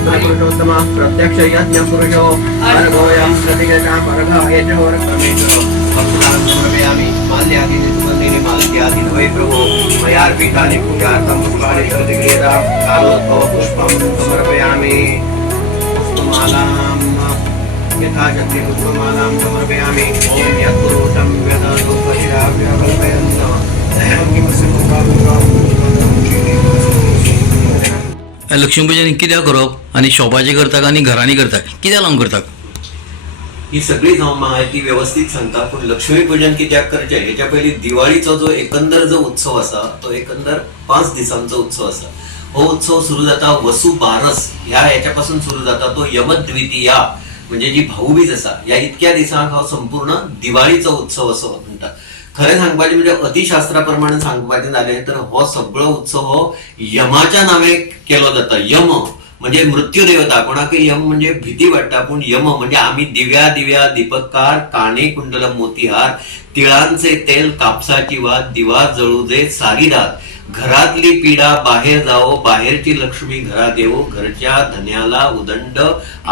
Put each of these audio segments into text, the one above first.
प्रत्यक्ष यज्ञ पुरुषो अर्घोयं प्रतिगतां अर्घायेजोर परमेश्वरो भक्तान् समर्पयामि माल्यादीनि सुगन्धीनि मालत्यादीनि वै प्रभो मया अर्पितानि पूजार्थं पुष्पाणि प्रतिक्रियतां कालोद्भव पुष्पं समर्पयामि पुष्पमालां यथाशक्ति पुष्पमालां समर्पयामि ॐ यत्पुरुषं व्यदतो पशिराभ्यकल्पयन्तः लक्ष्मीपूजन कित्याक करप आनी शॉपाचे करतात आनी घरांनी करतात कित्याक लागून करतात ही सगळी जाऊन माहिती व्यवस्थित सांगता पण लक्ष्मीपूजन कित्याक करचे ह्याच्या पयलीं दिवाळीचो जो एकंदर जो उत्सव आसा तो एकंदर 5 दिसांचो उत्सव आसा हो उत्सव सुरू जाता वसुबारस ह्याच्या पासून सुरू जाता तो यमद्वितीया म्हणजे जी भाऊबीज आसा ह्या इतक्या दिसांक हो संपूर्ण दिवाळीचो उत्सव असो म्हणटात खरें सांगपाचें म्हणजे अतिशास्त्रा प्रमाणे सांगपाचें जालें तर हो सगळो उत्सव हो यमाच्या नावे केलो जाता यम म्हणजे मृत्यू देवता कोणाकय यम म्हणजे भीती वाटता पण यम म्हणजे आम्ही दिव्या दिव्या दीपकार काणे कुंडल मोतीहार तिळांचे तेल कापसाची वात दिवा जळू दे सारी रात घरातली पीडा बाहेर जावो बाहेरची लक्ष्मी घरात येवो घरच्या धन्याला उदंड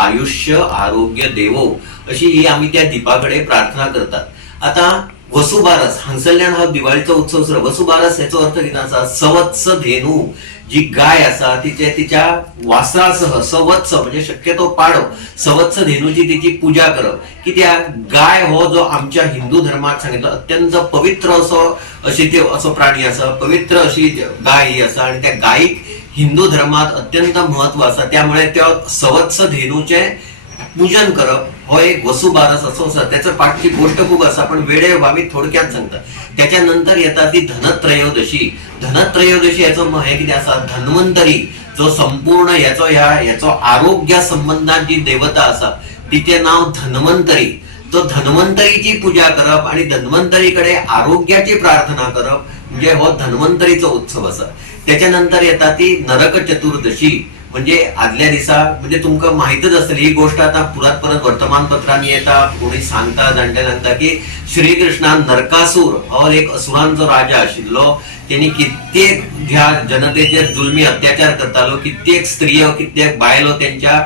आयुष्य आरोग्य देवो अशी ही आम्ही त्या दीपाकडे प्रार्थना करतात आता वसुबारस हांगसरल्यान हा दिवाळीचो उत्सव सुरू वसुबारस याचो अर्थ कितें आसा सवत्स धेनू जी गाय आसा तिच्या वासरासह सवत्स म्हणजे शक्यतो पाडो सवत्स धेनूची तिची पूजा करप कित्याक गाय हो जो आमच्या हिंदू धर्मात सांगितलो अत्यंत पवित्र असो प्राणी आसा पवित्र अशी गाय ही आसा आणि त्या गायीक हिंदू धर्मात अत्यंत महत्व आसा त्यामुळे त्या सवत्स धेनूचे पूजन करप हो एक वसुबारस असो आसा. त्याचं पाठची गोष्ट खूप असा, पण वेळे अभावी थोडक्यात सांगता. त्याच्यानंतर येता ती धनत्रयोदशी. धनत्रयोदशी याचं हे किती असा, धन्वंतरी जो संपूर्ण याचो आरोग्या संबंधात जी देवता असा तिचे नाव धन्वंतरी. तो धन्वंतरीची पूजा करप आणि धन्वंतरीकडे आरोग्याची प्रार्थना करप म्हणजे हो धन्वंतरीचो उत्सव असा. त्याच्यानंतर येता ती नरक चतुर्दशी. म्हणजे आदल्या दिसा, म्हणजे तुमका माहितच असेल ही गोष्ट, आता परत वर्तमानपत्रांनी येता, कोणी सांगता, जाणटे सांगता की श्रीकृष्णान नरकासूर हो एक असुरांचो राजा आशिल्लो. त्यांनी कित्येक ह्या जनतेचेर जुलमी अत्याचार करतालो, कित्येक स्त्रियो कित्येक बायलो त्यांच्या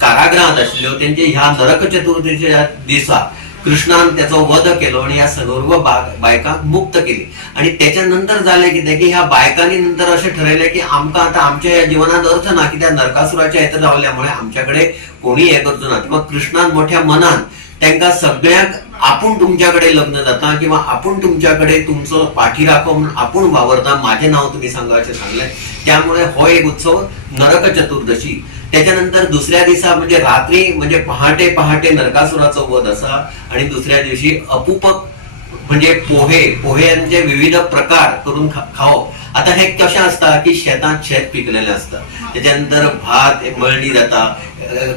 कारागृहात आशिल्ल्यो. त्यांचे ह्या नरक चतुर्दशीच्या दिसा कृष्णान त्याचा वध केलो आणि या सर्व बायकांक मुक्त केली. आणि त्याच्यानंतर झाले कितें की ह्या बायकांनी नंतर असे ठरवले की आमका आता आमच्या या जीवनात अर्थ ना, की त्या नरकासुराच्या हेत जावल्यामुळे आमच्याकडे कोणी हे करचो ना. मग कृष्णान मोठ्या मनान त्यांना सगळ्याक आपण तुमच्याकडे लग्न जाता किंवा आपण तुमच्याकडे तुमचं पाठीराखो म्हणून आपण वावरता, माझे नाव तुम्ही सांगा असे सांगले. त्यामुळे हो एक उत्सव नरक चतुर्दशी. त्याच्यानंतर दुसऱ्या दिवसा म्हणजे रात्री म्हणजे पहाटे पहाटे नरकासुराचा वध असा. आणि दुसऱ्या दिवशी अपूपक म्हणजे पोह्यांचे विविध प्रकार करून खाओ. आता हे कशा असता की शेतात शेत पिकलेले असतात, त्याच्यानंतर भात मळणी जाता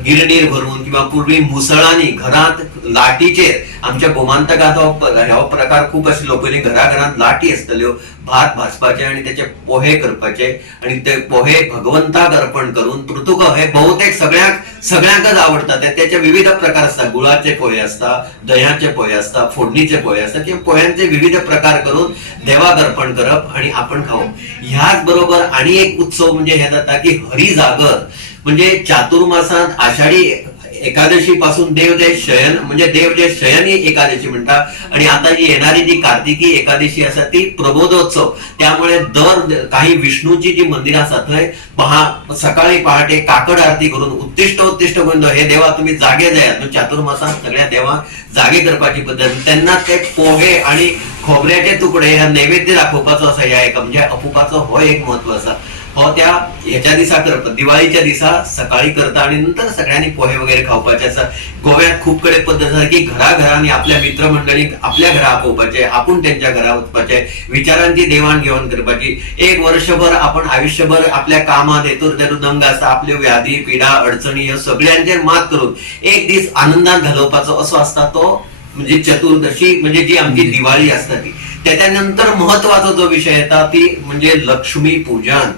गिरणीर भरून किंवा पूर्वी मुसळांनी घरात लाटीचेर. आमच्या गोमांतकात हो प्रकार खूप आशिल्लो. पयलीं घराघरांत लाटी आसतल्यो भात भाजपाचे आणि त्याचे पोहे करपाचे आणि ते पोहे भगवंताक अर्पण करून पृथुक हे बहुतेक सगळ्यांकच आवडतात. त्याचे विविध प्रकार असतात. गुळाचे पोहे असतात, दह्याचे पोहे असतात, फोडणीचे पोहे असतात. किंवा पोह्यांचे विविध प्रकार करून देवाक अर्पण करप आणि आपण खाऊ. ह्याच बरोबर आणि एक उत्सव म्हणजे हे जाता की हरिजागर. म्हणजे चातुर्मासात आषाढी एकादशी पासून देवजय शयन म्हणजे देवजय शयन ही एकादशी म्हणतात. आणि आता जी येणारी जी कार्तिकी एकादशी असा ती प्रबोधोत्सव. त्यामुळे दर काही विष्णूची जी मंदिरं असतात थंय सकाळी पहाटे काकड आरती करून उत्तिष्ट करून हे देवा तुम्ही जागे जायात. चातुर्मासात सगळ्या देवाक जागे करपाची पद्धत. त्यांना ते पोहे आणि खोबऱ्याचे तुकडे ह्या नैवेद्य दाखोवपाचो असा ह्या एक म्हणजे अपुपाचो हो एक महत्व असा. हो त्या ह्याच्या दिसा करतात, दिवाळीच्या दिसा सकाळी करता आणि नंतर सगळ्यांनी पोहे वगैरे खावपाचे असतात. गोव्यात खूप कडे पद्धत आसा की घराघरांनी आपल्या मित्रमंडळीक आपल्या घरा आपोवपाचे, आपण त्यांच्या घरा वचपाचे, विचारांची देवाणघेवाण करपाची. एक वर्षभर आपण आयुष्यभर आपल्या कामात हेतूर दंग असता, आपल्यो व्याधी पिडा अडचणी ह्या सगळ्यांचेर मात करून एक दीस आनंदात घालवपाचो असो असता तो म्हणजे चतुर्दशी म्हणजे जी आमची दिवाळी असता ती. त्याच्यानंतर महत्वाचा जो विषय येता ती म्हणजे लक्ष्मी पूजन.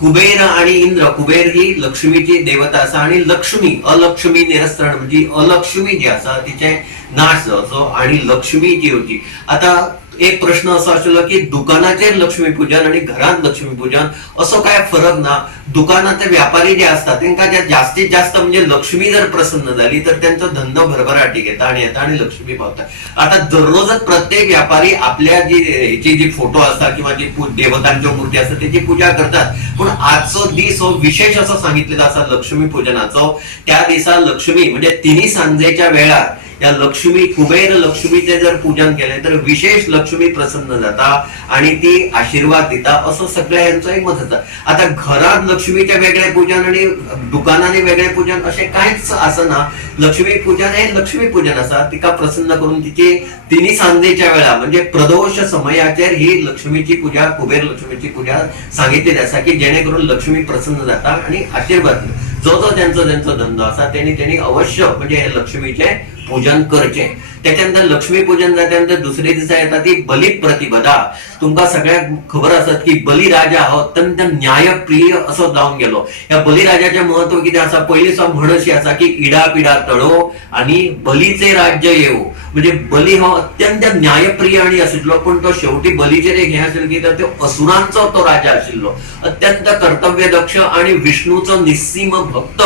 कुबेर आणि इंद्र, कुबेर ही लक्ष्मीची देवता असा आणि लक्ष्मी अलक्ष्मी निरस्तरण म्हणजे अलक्ष्मी जी असा तिचे नाश जावचो आणि लक्ष्मी जी होती. आता एक प्रश्न असा आशिल्लो की दुकानाचेर लक्ष्मी पूजन आणि घरात लक्ष्मी पूजन असो काय फरक ना. दुकानाचे व्यापारी जे असतात त्यांना जास्तीत जास्त म्हणजे लक्ष्मी जर प्रसन्न झाली तर त्यांचा धंदो भरभराटी घेता आणि येता आणि लक्ष्मी पावता. आता दररोजच प्रत्येक व्यापारी आपल्या जी फोटो असतात किंवा जी देवतांच्या मूर्ती असतात त्याची पूजा करतात. पण आजचो दिस हो विशेष असं सांगितलेला असा लक्ष्मी पूजनाचो. त्या दिवसा लक्ष्मी म्हणजे तिन्ही सांजेच्या वेळार या लक्ष्मी कुबेर लक्ष्मीचे जर पूजन केले तर विशेष लक्ष्मी प्रसन्न जाता आणि ती आशीर्वाद देता असं सगळ्या यांचं एक मत होतं. आता घरात लक्ष्मीचे वेगळे पूजन आणि दुकानाने वेगळे पूजन असे काहीच असं ना. लक्ष्मी पूजन हे लक्ष्मी पूजन असा तिका प्रसन्न करून तिची तिन्ही सांजेच्या वेळा म्हणजे प्रदोष समयाचेर ही लक्ष्मीची पूजा कुबेर लक्ष्मीची पूजा सांगितलेली असा की जेणेकरून लक्ष्मी प्रसन्न जाता आणि आशीर्वाद जो त्यांचा धंदो असा त्यांनी अवश्य म्हणजे हे लक्ष्मीचे पूजन करचे. त्याच्यानंतर लक्ष्मी पूजन जाल्यानंतर दुसरे दिवसा येतात ती बली प्रतिपदा. तुमका सगळ्यात खबर असत की बलिराजा हो अत्यंत न्यायप्रिय असो जाऊन गेलो. या बलिराजाचे महत्व किती असा पहिली म्हण अशी असा की इडा पिडा तळो आणि बलीचे राज्य येऊ. म्हणजे बली हो अत्यंत न्यायप्रिय आणि आशिल्लो पण तो शेवटी बलीचेर एक हे आशिल्लो की तर तो असुरांचो तो राजा आशिल्लो. अत्यंत कर्तव्यदक्ष आणि विष्णूचो निस्सीम भक्त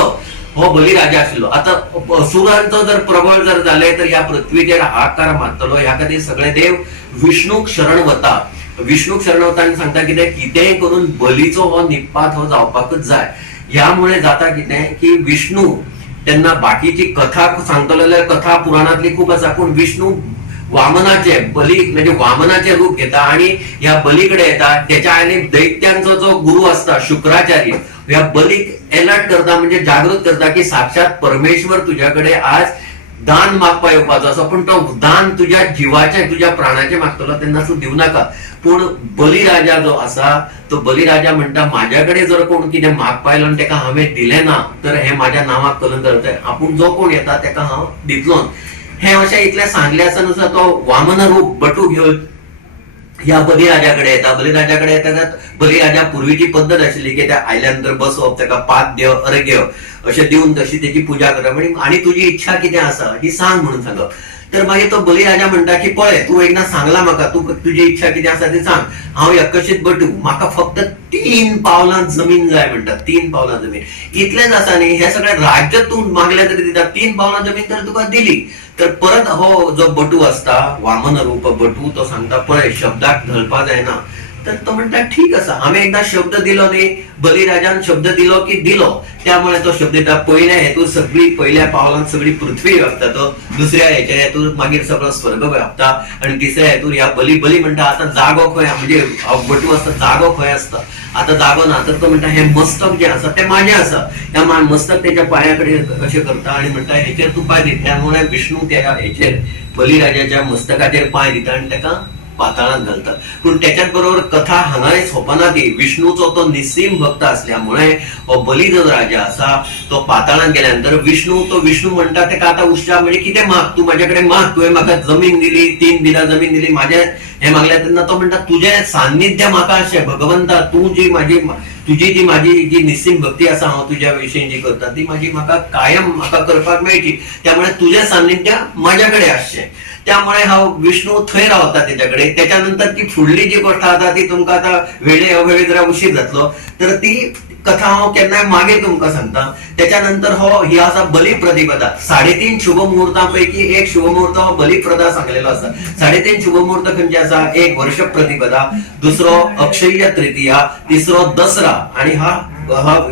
हो बलिराजा आशिल्लो. आता असुरांचो जर प्रबळ जर झाले तर या पृथ्वीचेर हाहाकार मारतलो. ह्या खातीर सगळे देव विष्णूक शरण वता. विष्णूक शरण वता आणि सांगता कितेंय करून बलीचो हो निपात हो जावपाकच जाय. यामुळे जाता कितें की विष्णू त्यांना बाकीची कथा सांगतलो जाल्यार कथा पुराणातली खूप आसा पण विष्णू वामनाचे बली म्हणजे वामनाचे रूप घेता आणि या बलीकडे येतात. त्याच्या आणि दैत्यांचा जो गुरु असता शुक्राचार्य ह्या बलीक अलर्ट करता म्हणजे जागृत करता की साक्षात परमेश्वर तुझ्याकडे आज दान मागपा येवपाचो आसा, पण तो दान तुझ्या जीवाचे तुझ्या प्राणाचे मागतलो तेन्ना तूं दिवं नाका. पूण बलिराजा जो आसा तो बलिराजा म्हणटा माझ्याकडे जर कोण कितें मागपा आयलो आनी तेका हांवें दिलें ना तर हे माझ्या नांवाक करून धरतय, आपूण जो कोण येता तेका हांव दितलो. हे अशें इतलें सांगले आसतना तो वामन रूप बटू घेवन ह्या बलिराजाकडे येता. बलिराजाकडे येता बलिराजा पूर्वीची पद्धत आशिल्ली की त्या आयल्यानंतर बसप, तेका पाद्य अर्घ्य अशें दिवन तशी तेची पुजा करप आणि तुजी इच्छा कितें आसा ही सांग म्हणून सांगप. तर मागीर तो बलिराजा म्हणटा की पळय तूं एकदां सांगला म्हाका, तूं तुजी इच्छा कितें आसा ती सांग, हांव यक्कशीत बटू, म्हाका फक्त 3 पावलां जमीन जाय म्हणटा. 3 पावलां जमीन इतलेंच आसा न्ही, हे सगळें राज्य तूं मागलें तरी दिता. 3 पावलां जमीन तर तुका दिली. तर परत हो जो बटू असता वामन रूप बटू तो सांगता पळय शब्दाक धरपा जायना. तर तो म्हणटा ठीक आसा, हांवें एकदा शब्द दिलो न्ही, बलिराजान शब्द दिलो की दिलो, त्यामुळे तो शब्द दिता. पयल्या हेतून सगळी पहिल्या पावलांत सगळी पृथ्वी व्यापता, तो दुसऱ्या हेच्या हेतून मागीर सगळो स्वर्ग व्यापता, आणि तिसऱ्या हेतून ह्या बली म्हणटा आता जागो खंय, म्हणजे बटू असता जागो खंय असता, आता जागो ना. तर तो म्हणटा हे मस्तक जे आसा ते माझे आसा. ह्या मस्तक त्याच्या पायाकडे कशें करता आणि म्हणटा हेचेर तूं पाय दिता. त्यामुळे विष्णू त्या हेचेर बलिराजाच्या मस्तकाचेर पाय दिता आणि ताका पाताळात घालतात. पण त्याच्याच बरोबर कथा हांगाय सोपना ती विष्णूचो तो निस्सीम भक्त असल्यामुळे हो बली जो राजा असा तो पाताळात गेल्यानंतर विष्णू म्हणटा तेका आता उश्चा म्हणजे कितें माग, तू माझ्याकडे माग, तुवें म्हाका जमीन दिली, 3 दिला जमीन दिली, माझे हे मागल्या तेन्ना तो म्हणटा तुझे सान्निध्य म्हाका अशें भगवंता, तू जी माझी तुझी जी माझी जी निस्सीम भक्ती आसा हांव तुझ्या विशीं जी करता ती माझी म्हाका कायम म्हाका करपाक मेळची, त्यामुळे तुझे सान्निध्य माझ्याकडे आसचें. त्यामुळे हांव विष्णू थंय रावता तेच्याकडे. त्याच्यानंतर ती फुडली जी गोष्ट आता ती तुमकां आता वेळे अवेळी जरा उशीर जातलो, तर ती कथा हांव केन्नाय मागीर तुमकां सांगता. त्याच्यानंतर ही आसा बली प्रतिपदा. 3.5 शुभ मुहूर्तांपैकी एक शुभ मुहूर्त हो बलिप्रदा सांगलेलो आसा. 3.5 शुभ मुहूर्त खंयचे आसा, एक वर्ष प्रतिपदा, दुसरो अक्षय्य तृतीया, तिसरो दसरा आणि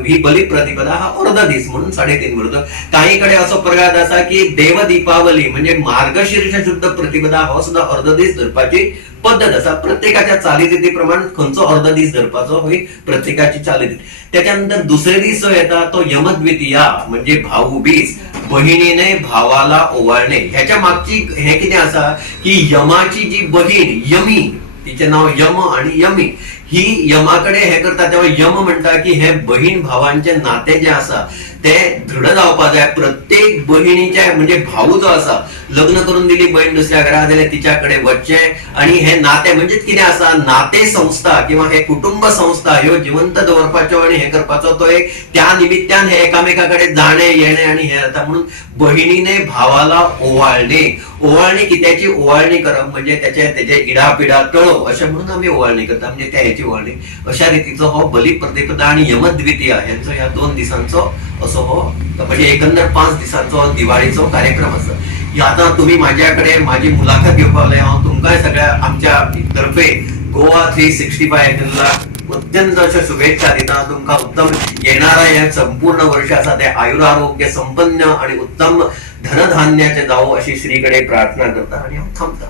ही बली प्रतिपदा हा अर्ध दीस म्हणून 3.5 मुहूर्त. काहीकडे असो प्रघात असा की देव दीपावली म्हणजे मार्गशीर्ष शुद्ध प्रतिपदा हो सुद्धा अर्ध दीस धरपाची पद्धत असा. प्रत्येकाच्या चालीरीती प्रमाणे खंयचो अर्ध दीस धरपाचो ही प्रत्येकाची चालीरीत. त्याच्यानंतर दुसरे दीस जो येता तो यमद्वितीया म्हणजे भाऊबीज, बहिणीने भावाला ओवाळणे. ह्याच्या मागची हे कितें आसा की यमाची जी बहीण यमी, तिचे नाव यम आणि यमी, ही यमाकडे हे करता तेव्हा यम म्हणता की हे बहीण भावांचे नाते जे आसा ते दृढ जावपा जाय. प्रत्येक बहिणीचे म्हणजे भाऊ जो आसा लग्न करून दिली बहीण दुसऱ्या घरात जाल्यार तिच्याकडे वचचे आणि हे नाते म्हणजे कितें आसा, नाते संस्था किंवा हे कुटुंब संस्था ह्यो जिवंत दवरपाच्यो आणि हे करपाचो तो एक त्या निमित्तान हे एकामेकाकडे जाणे येणे आणि हे जाता. म्हणून बहिणीने भावाला ओवाळणे. ओवाळणी कित्याची ओवाळणी करप म्हणजे त्याचे इडापिडा टळो अशें म्हणून आम्ही ओवाळणी करता, म्हणजे त्या ह्याची ओवाळणी. अशा रीतीचो हो बली प्रतिपदा आणि यमद्वितीया ह्यांचो ह्या 2 दिसांचो असो हो म्हणजे एकंदर 5 दिसांचो दिवाळीचो कार्यक्रम आसा. आता तुम्ही माझ्याकडे माझी मुलाखत घेवपाक आले, हांव तुमकांय सगळ्या आमच्या तर्फे गोवा 365 चॅनलला अत्यंत अशा शुभेच्छा दिता. तुमकां उत्तम येणारा हे संपूर्ण वर्ष आसा ते आयुरारोग्य संपन्न आणि उत्तम धनधान्याचे जावो अशी श्रीकडे प्रार्थना करता आणि हांव थांबता.